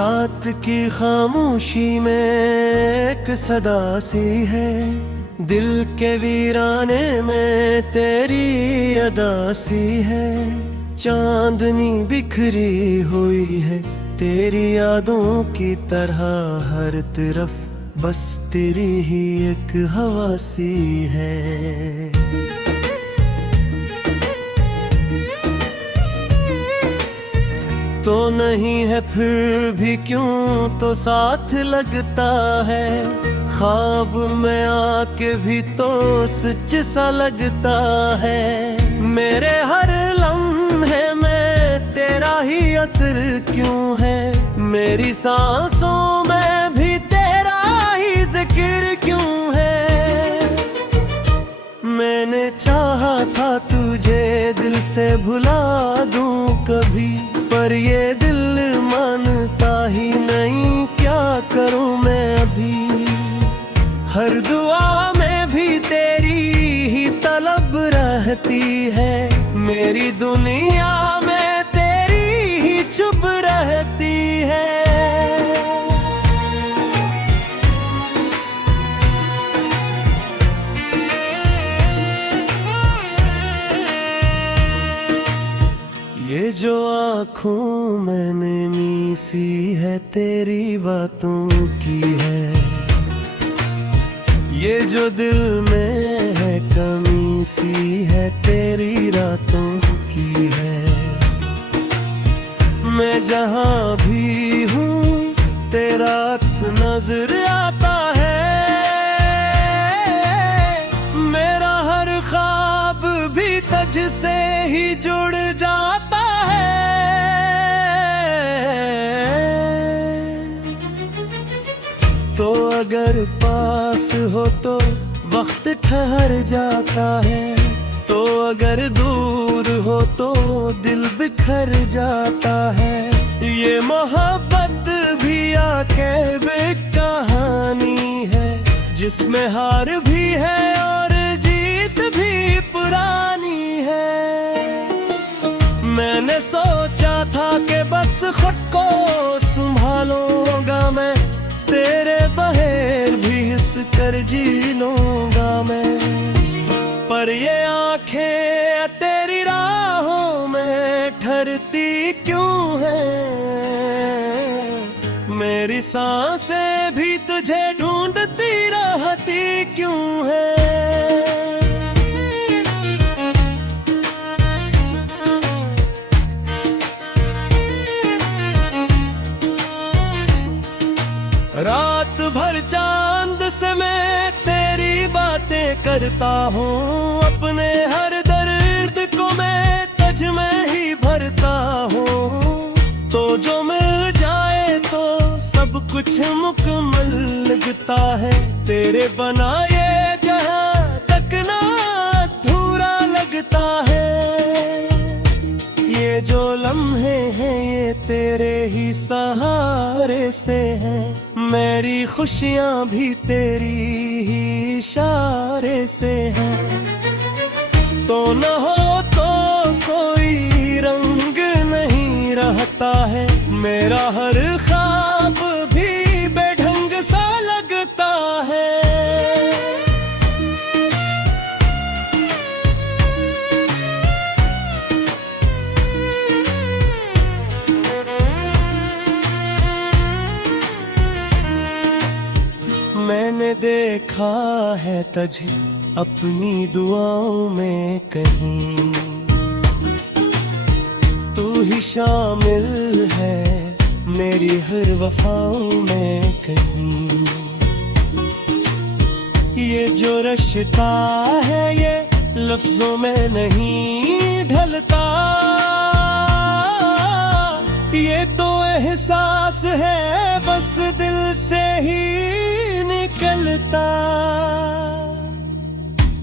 रात की खामोशी में एक सदा सी है, दिल के वीराने में तेरी अदा सी है। चांदनी बिखरी हुई है तेरी यादों की तरह, हर तरफ बस तेरी ही एक हवा सी है। तो नहीं है फिर भी क्यों तो साथ लगता है, ख्वाब में आके भी तो सच सा लगता है। मेरे हर लम्हे में तेरा ही असर क्यों है, मेरी सांसों में भी तेरा ही जिक्र क्यों है। मैंने चाहा था तुझे दिल से भुला दूं कभी, पर ये दिल मानता ही नहीं, क्या करूं मैं अभी। हर दुआ में भी तेरी ही तलब रहती है, मेरी दुनिया में तेरी ही चुप रहती है। ये जो आँखों मैंने मीसी है तेरी बातों की है, ये जो दिल में है कमी सी है तेरी रातों की है। मैं जहाँ भी हूँ तेरा अक्स नजर आता है, मेरा हर ख्वाब भी तुझसे ही जुड़ जाता है। तो अगर पास हो तो वक्त ठहर जाता है, तो अगर दूर हो तो दिल बिखर जाता है। ये मोहब्बत भी आके एक कहानी है, जिसमें हार भी है और जीत भी पुरानी है। मैंने सोचा था कि बस खुद को संभालूंगा मैं, तेरे बगैर भी हिस कर जी लूंगा मैं। पर ये आंखें तेरी राहों में ठहरती क्यों है, मेरी सांसें भी तुझे ढूंढती रहती क्यों है। रात भर चांद से मैं तेरी बातें करता हूँ, अपने हर दर्द को मैं तुझ में ही भरता हूँ। तो जो मिल जाए तो सब कुछ मुकम्मल लगता है, तेरे बनाए जहाँ तक ना अधूरा लगता है। ये जो लम्हे हैं ये तेरे ही सहारे से हैं, मेरी खुशियाँ भी तेरी ही इशारे से हैं। तो न हो तो कोई रंग नहीं रहता है, मेरा हर ख्वाब भी बेढंग सा लगता है। मैंने देखा है तुझे अपनी दुआओं में कहीं, तू ही शामिल है मेरी हर वफाओं में कहीं। ये जो रिश्ता है ये लफ्जों में नहीं ढलता, ये तो एहसास है बस दिल से ही निकलता।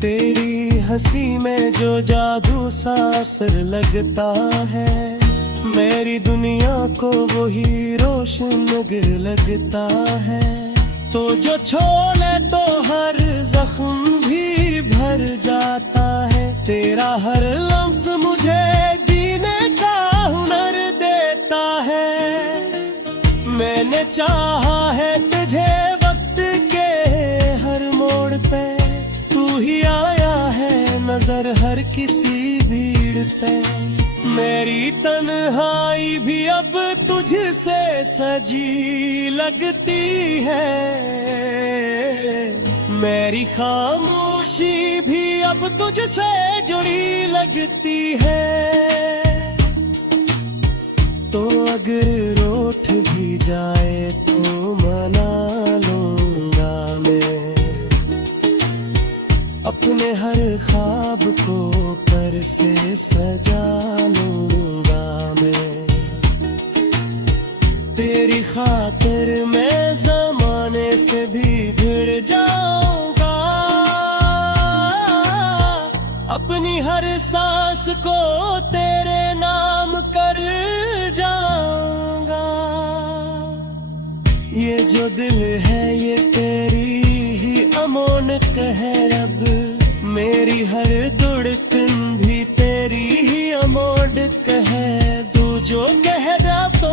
तेरी हंसी में जो जादू सा असर लगता है, मेरी दुनिया को वही रोशन लगता है। तो जो छोले तो हर जख्म भी भर जाता है, तेरा हर लम्स मुझे जीने का हुनर देता है। मैंने चाहा है तुझे वक्त के हर मोड़ पे, तू ही आया है नजर हर किसी भीड़ पे। मेरी तन्हाई भी अब तुझसे सजी लगती है, मेरी खामोशी भी अब तुझसे जुड़ी लगती है। तो अगर रूठ भी जाए तो मना लूंगा मैं, अपने हर ख्वाब को पर से सजा लूंगा मैं। तेरी खातिर मैं जमाने से भी भिड़ जाऊंगा, अपनी हर सांस को तेरे नाम कर जाऊंगा। ये जो दिल है ये तेरी ही अमानत है, अब मेरी हर धड़कन भी तेरी ही अमानत है। तू जो कह रहा तो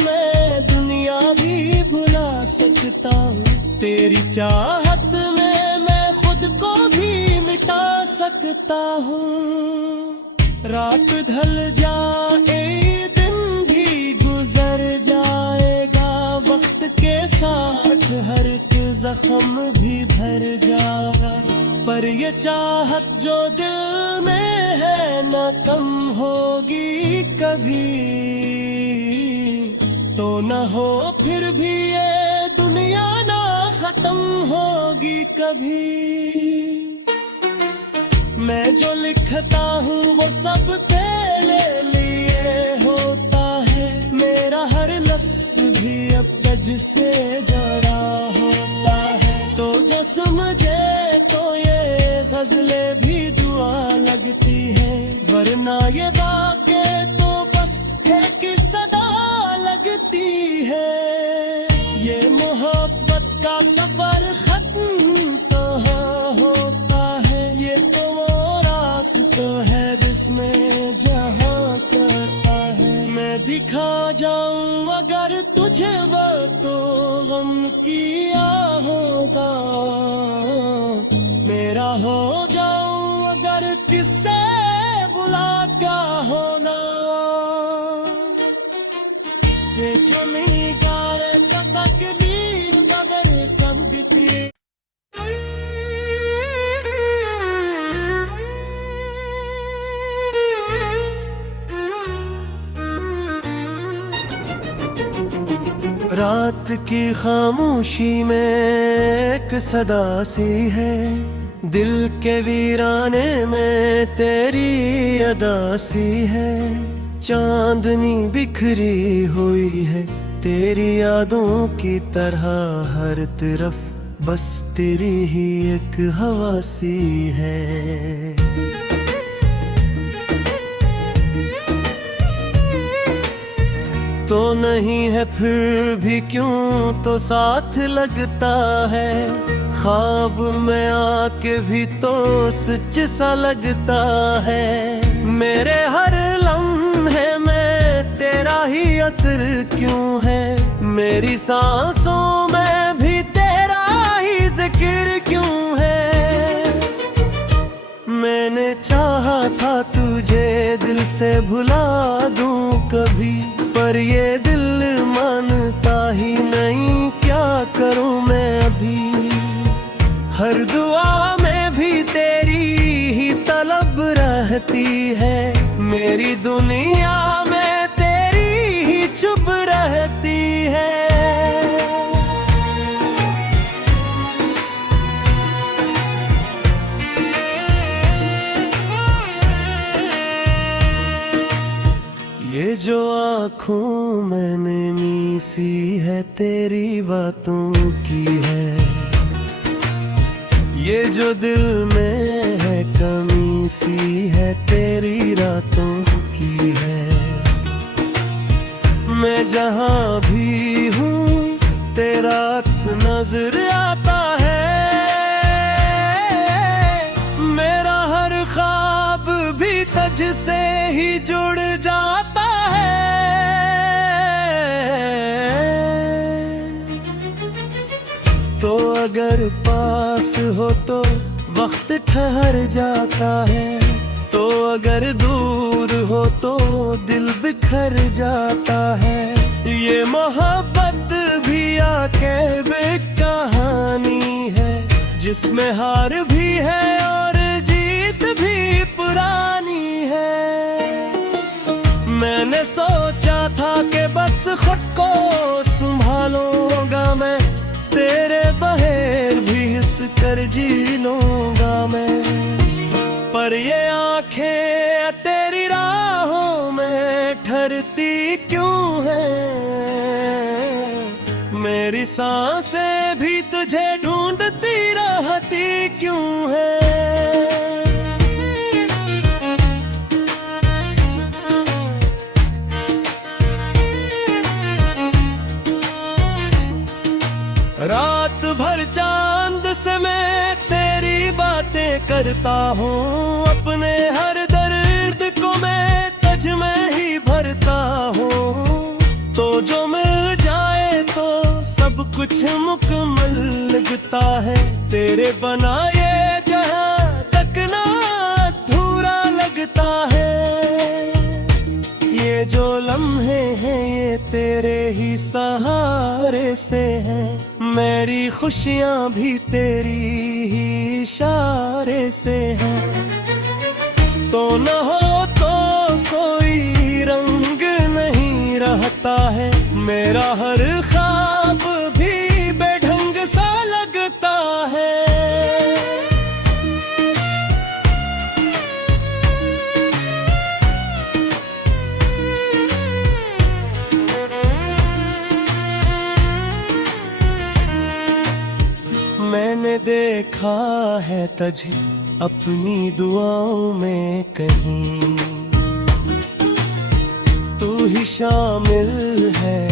मैं दुनिया भी भुला सकता हूँ, तेरी चाहत में मैं खुद को भी मिटा सकता हूँ। रात ढल जाए दिन भी गुजर जाएगा, वक्त के साथ हर एक जख्म भी भर जाएगा, पर ये चाहत जो दिल में है न कम होगी कभी। तो न हो फिर भी ये दुनिया ना खत्म होगी कभी। मैं जो लिखता हूँ वो सब तेरे लिए होता है, मेरा हर लफ्ज भी अब तुझसे जुड़ा होता है। तो जो समझे तो ये गजलें भी दुआ लगती है, वरना ये बातें तो बस है कि सदा लगती है। ये मोहब्बत का सफर खत्म कहाँ होता है, ये तो वो रास्ता है जिसमें जहाँ करता है। मैं दिखा जाऊं अगर तुझे वो तो गम किया होगा, मेरा हो जाऊं अगर किससे बुला क्या होगा। ये जो मेरी गारे तकदीर बगैर सब बिती। रात की खामोशी में एक सदा सी है, दिल के वीराने में तेरी अदा सी है। चांदनी बिखरी हुई है तेरी यादों की तरह, हर तरफ बस तेरी ही एक हवा सी है। तो नहीं है फिर भी क्यों तो साथ लगता है, ख्वाब में आके भी तो सच सा लगता है। मेरे हर लम्हे में तेरा ही असर क्यों है, मेरी सांसों में भी तेरा ही जिक्र क्यों है। मैंने चाहा था तुझे दिल से भुला दूं कभी, पर ये दिल मानता ही नहीं, क्या करूं मैं अभी। हर दुआ में भी तेरी ही तलब रहती है, मेरी दुनिया में तेरी ही चुप रहती है। ये जो आँखों मैंने मीसी है तेरी बातों की है, ये जो दिल में है कमी सी है तेरी रातों की है। मैं जहाँ भी हूँ तेरा अक्स नजर आता है, मेरा हर ख्वाब भी तुझसे ही जुड़ जाता है। अगर पास हो तो वक्त ठहर जाता है, तो अगर दूर हो तो दिल बिखर जाता है। ये मोहब्बत भी आके एक कहानी है, जिसमें हार भी है और जीत भी पुरानी है। मैंने सोचा था कि बस खुद को संभालूंगा मैं, तेरे बगैर भी हिस कर जी लूंगा मैं। पर ये आंखें तेरी राहों में ठहरती क्यों है, मेरी सांसें भी तुझे ढूंढती रहती क्यों है। रात भर चांद से मैं तेरी बातें करता हूँ, अपने हर दर्द को मैं तुझ में ही भरता हूँ। तो जो मिल जाए तो सब कुछ मुकम्मल लगता है, तेरे बनाए जहाँ तक ना अधूरा लगता है। ये जो लम्हे हैं ये तेरे ही सहारे से हैं, मेरी खुशियाँ भी तेरी ही इशारे से हैं। तो न हो तो कोई रंग नहीं रहता है, मेरा हर ख्वाब भी बेढंग सा लगता है। मैंने देखा है तुझे अपनी दुआओं में कहीं, तू ही शामिल है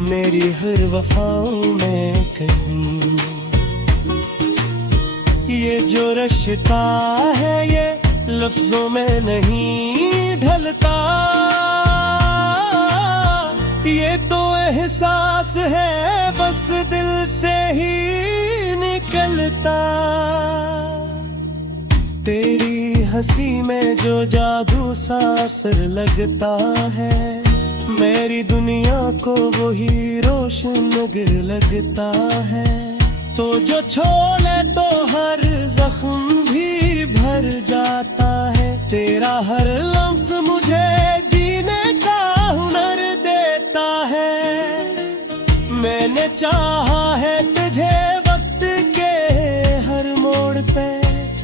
मेरी हर वफाओं में कहीं। ये जो रिश्ता है ये लफ्जों में नहीं ढलता, ये तो एहसास है बस दिल से ही निकलता। तेरी हंसी में जो जादू सा असर लगता है, मेरी दुनिया को वही रोशन लगता है। तो जो छोले तो हर जख्म भी भर जाता है, तेरा हर लम्स मुझे जीने का हुनर देता है। मैंने चाहा है तुझे वक्त के हर मोड़ पे,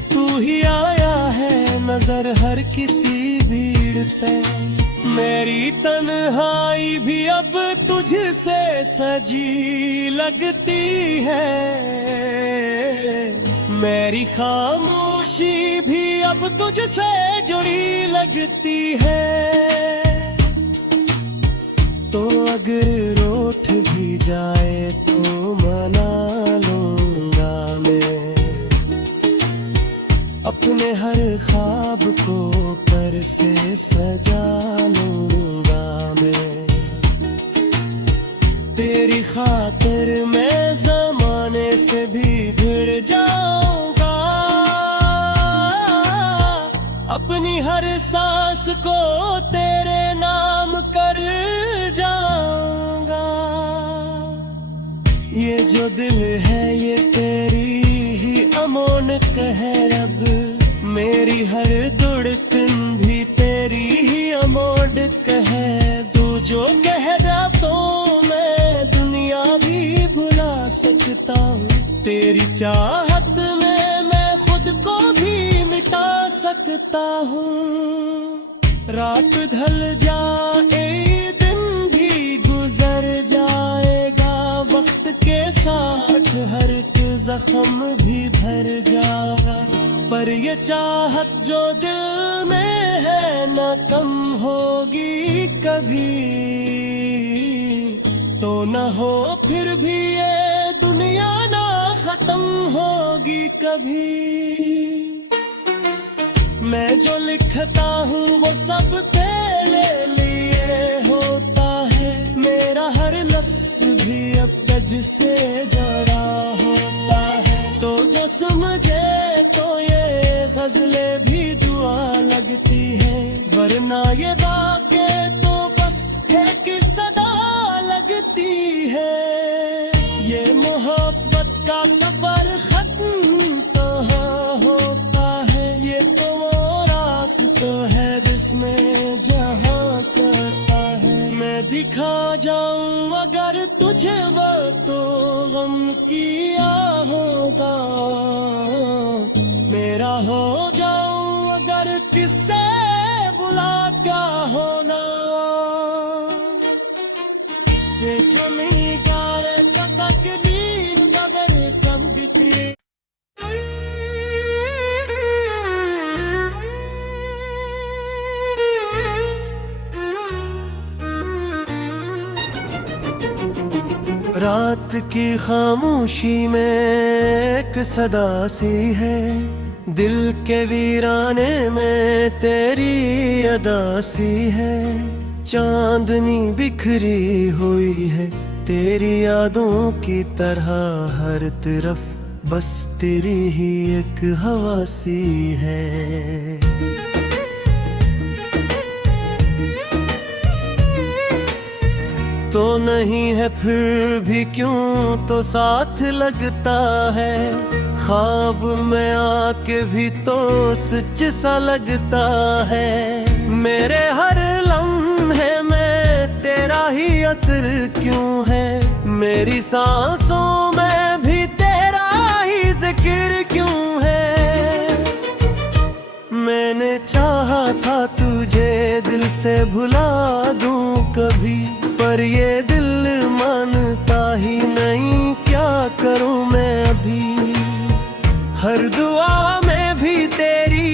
तू ही आया है नजर हर किसी भीड़ पे। मेरी तन्हाई भी अब तुझसे सजी लगती है, मेरी खामोशी भी अब तुझसे जुड़ी लगती है। तो अगर रूठ भी जाए तो मना लूंगा मैं, अपने हर ख्वाब को पर से सजा लूंगा मैं। तेरी खातिर मैं जमाने से भी भिड़ जाऊंगा, अपनी हर सांस को तेरे नाम कर जाऊंगा। ये जो दिल है ये तेरी ही अमानत है, अब मेरी हर धड़कन भी तेरी ही अमानत है। तू जो कह रहा तो मैं दुनिया भी भुला सकता हूँ, तेरी चाहत में मैं खुद को भी मिटा सकता हूँ। रात ढल जाए दिन भी गुजर जाएगा, वक्त के साथ हर जख्म भी भर जाएगा। पर ये चाहत जो दिल में है न कम होगी कभी, तो न हो फिर भी ये दुनिया ना खत्म होगी कभी। मैं जो लिखता हूँ वो सब तेरे लिए होता है, मेरा हर लफ्ज भी अब तुझसे जुड़ा हो। ना ये बातें तो बस एक सदा लगती है। ये मोहब्बत का सफर खत्म कहाँ होता है, ये तो वो रास्ता है जिसमें जहाँ करता है। मैं दिखा जाऊं अगर तुझे वो तो गम किया होगा, मेरा हो जाऊं अगर किससे बुला क्या होना। ये जो मेरी गारे तक नींद बगैर सब बिखरे। रात की खामोशी में एक सदा सी है, दिल के वीराने में तेरी अदा सी है। चांदनी बिखरी हुई है तेरी यादों की तरह, हर तरफ बस तेरी ही एक हवा सी है। तो नहीं है फिर भी क्यों तो साथ लगता है, ख्वाब में आके भी तो सच सा लगता है। मेरे हर लम्हे में तेरा ही असर क्यों है, मेरी सांसों में भी तेरा ही जिक्र क्यों है। मैंने चाहा था तुझे दिल से भुला दूं कभी, पर ये दिल मानता ही नहीं, क्या करूं मैं अभी। हर दुआ में भी तेरी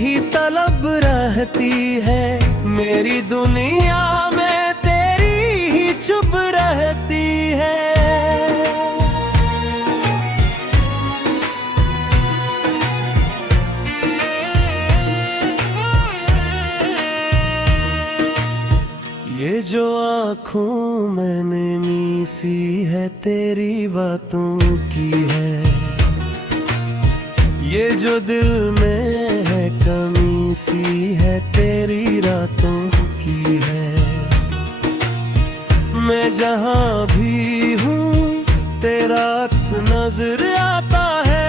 ही तलब रहती है, मेरी दुनिया में तेरी ही चुप रहती है। ये जो आँखों मैंने मीसी है तेरी बातों की है, ये जो दिल में है कमी सी है तेरी रातों की है। मैं जहाँ भी हूँ तेरा अक्स नजर आता है,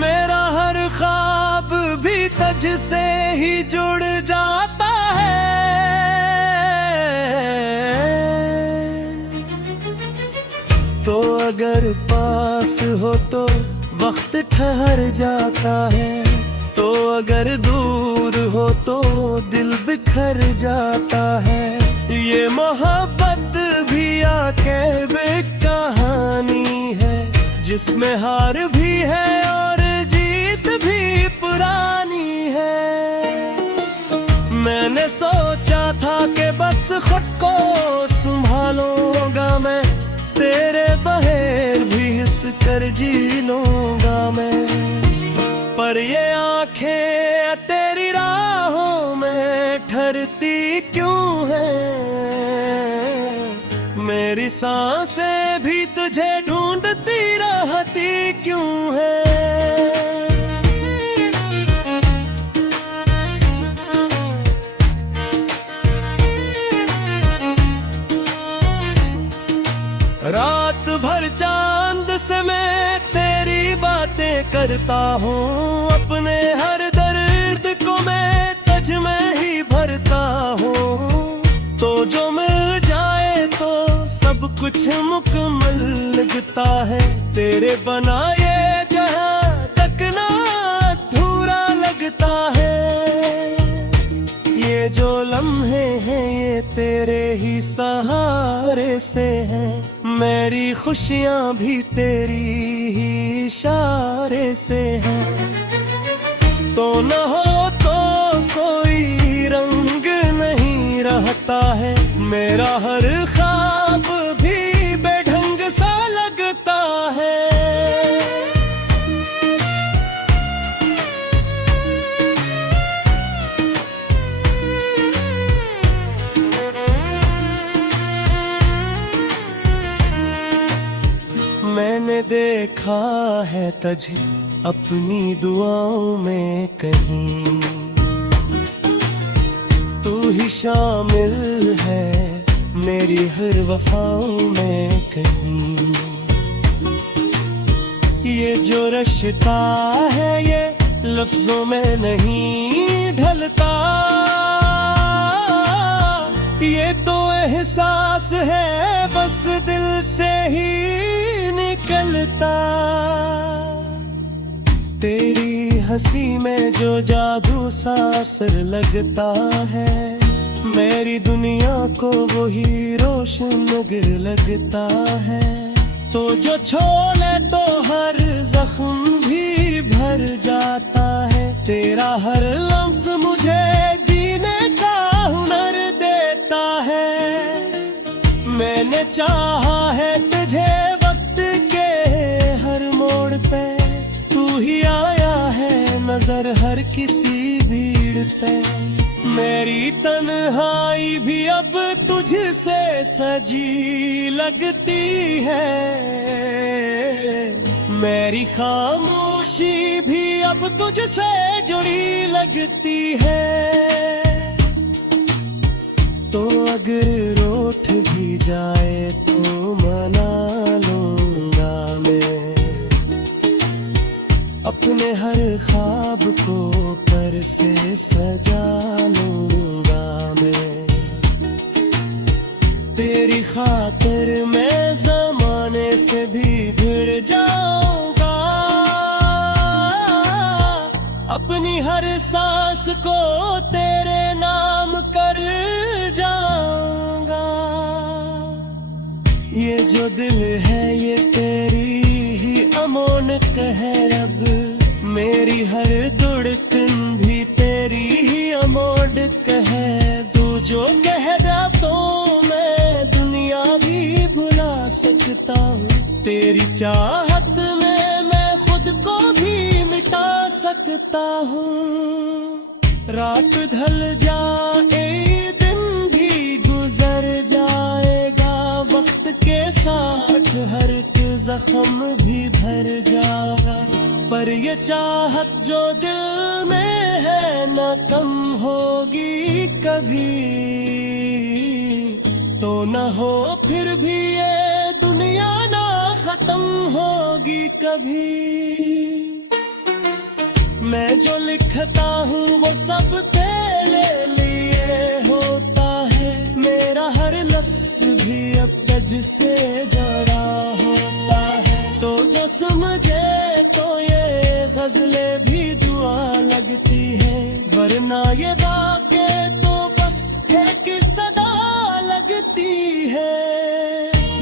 मेरा हर ख्वाब भी तुझसे ही जुड़ जाता है। तो अगर पास हो तो वक्त ठहर जाता है, तो अगर दूर हो तो दिल बिखर जाता है। ये मोहब्बत भी आके एक कहानी है, जिसमें हार भी है और जीत भी पुरानी है। मैंने सोचा था कि बस खुद को संभालूंगा मैं, तेरे बगैर भी हिस कर जी लूंगा मैं। पर ये आंखें तेरी राहों में ठहरती क्यों है, मेरी सांसें भी तुझे ढूंढती रहती क्यों है। रात भर चांद से मैं तेरी बातें करता हूँ, अपने हर दर्द को मैं तुझ में ही भरता हूँ। तो जो मिल जाए तो सब कुछ मुकम्मल लगता है, तेरे बनाए जहाँ तक ना अधूरा लगता है। ये जो लम्हे हैं ये तेरे ही सहारे से हैं, मेरी खुशियाँ भी तेरी ही इशारे से हैं। तो न हो तो कोई रंग नहीं रहता है, मेरा हर ख्वाब भी बेढंग सा लगता है। मैंने देखा है तुझे अपनी दुआओं में कहीं, तू ही शामिल है मेरी हर वफाओं में कहीं। ये जो रिश्ता है ये लफ्जों में नहीं ढलता, ये तो एहसास है बस दिल से ही निकलता। तेरी हंसी में जो जादू सा असर लगता है, मेरी दुनिया को वही रोशन लगता है। तो जो छोले तो हर जख्म भी भर जाता है, तेरा हर लम्स मुझे जीने का हुनर देता है। मैंने चाहा है तुझे वक्त के हर मोड़ पे, तू ही आया है नजर हर किसी भीड़ पे। मेरी तन्हाई भी अब तुझसे सजी लगती है, मेरी खामोशी भी अब तुझसे जुड़ी लगती है। तो अगर रूठ भी जाए तो मना लूंगा मैं, अपने हर ख्वाब को पर से सजा लूंगा मैं। तेरी खातिर मैं जमाने से भी भिड़ जाऊंगा, अपनी हर सांस को तेरे नाम कर जाऊंगा। ये जो दिल है ये तेरी ही अमानत है, अब मेरी हर धड़कन भी तेरी ही अमानत है। तू जो कह रहा तो मैं दुनिया भी भुला सकता हूँ, तेरी चाहत में मैं खुद को भी मिटा सकता हूँ। रात ढल जाए दिन भी गुजर जाएगा, वक्त के साथ हर जख्म भी भर जाएगा। पर ये चाहत जो दिल में है न कम होगी कभी, तो न हो फिर भी ये दुनिया ना खत्म होगी कभी। मैं जो लिखता हूँ वो सब तेरे लिए होता है, मेरा हर लफ्ज भी अब तुझसे जड़ा होता है। तो जो समझे तो ये गजलें भी दुआ लगती है, वरना ये बातें तो बस एक सदा लगती है।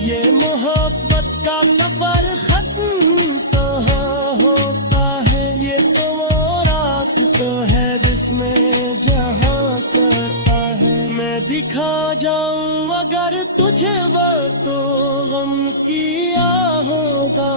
ये मोहब्बत का सफर खत्म कहाँ होता है, ये तो वो रास्ता है जिसमें जहाँ करता है। मैं दिखा जाऊं अगर तुझे वो तो गम किया होगा,